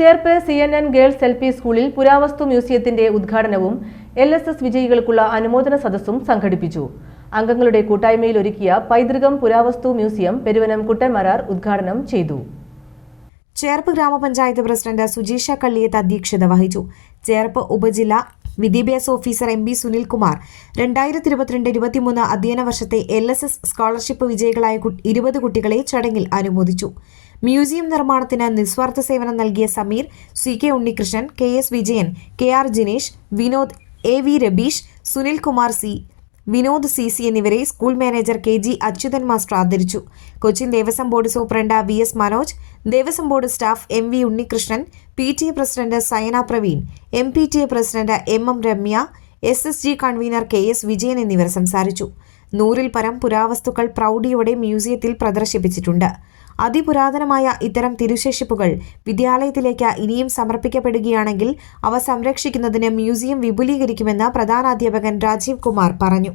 Cherpu C N N girls L P സ്കൂളിൽ പുരാവസ്തു മ്യൂസിയത്തിന്റെ ഉദ്ഘാടനവും എൽ എസ് എസ് വിജയികൾക്കുള്ള അനുമോദന സദസ്സും സംഘടിപ്പിച്ചു. അംഗങ്ങളുടെ കൂട്ടായ്മയിൽ ഒരുക്കിയ പൈതൃകം പുരാവസ്തു മ്യൂസിയം പെരുവനം കുട്ടൻമരാർ ഉദ്ഘാടനം ചെയ്തു. ചേർപ്പ് ഗ്രാമപഞ്ചായത്ത് പ്രസിഡന്റ് സുജീഷ കള്ളിയത്ത് അധ്യക്ഷത വഹിച്ചു. ചേർപ്പ് ഉപജില്ല വിദ്യാഭ്യാസ ഓഫീസർ എം ബി സുനിൽകുമാർ. രണ്ടായിരത്തി ഇരുപത്തിരണ്ട് ഇരുപത്തിമൂന്ന് അധ്യയന വർഷത്തെ എൽ എസ് എസ് സ്കോളർഷിപ്പ് വിജയികളായ ഇരുപത് കുട്ടികളെ ചടങ്ങിൽ അനുമോദിച്ചു. മ്യൂസിയം നിർമ്മാണത്തിന് നിസ്വാർത്ഥ സേവനം നൽകിയ Sameer C K Unnikrishnan K S Vijayan K R Jinesh Vinod A V Rabeesh Sunil Kumar C Vinod C C എന്നിവരെ school manager K G Achuthan master ആദരിച്ചു. Cochin Devaswom board superintendent V S Manoj Devaswom board staff M V Unnikrishnan P T A president Sayana Praveen M P T A president M M Ramya S S G convener K S Vijayan എന്നിവർ സംസാരിച്ചു. നൂറിൽ പരം പുരാവസ്തുക്കൾ പ്രൗഢിയോടെ മ്യൂസിയത്തിൽ പ്രദർശിപ്പിച്ചിട്ടുണ്ട്. അതിപുരാതനമായ ഇത്തരം തിരുശേഷിപ്പുകൾ വിദ്യാലയത്തിലേക്ക് ഇനിയും സമർപ്പിക്കപ്പെടുകയാണെങ്കിൽ അവ സംരക്ഷിക്കുന്നതിന് മ്യൂസിയം വിപുലീകരിക്കുമെന്ന് പ്രധാനാധ്യാപകൻ രാജീവ് കുമാർ പറഞ്ഞു.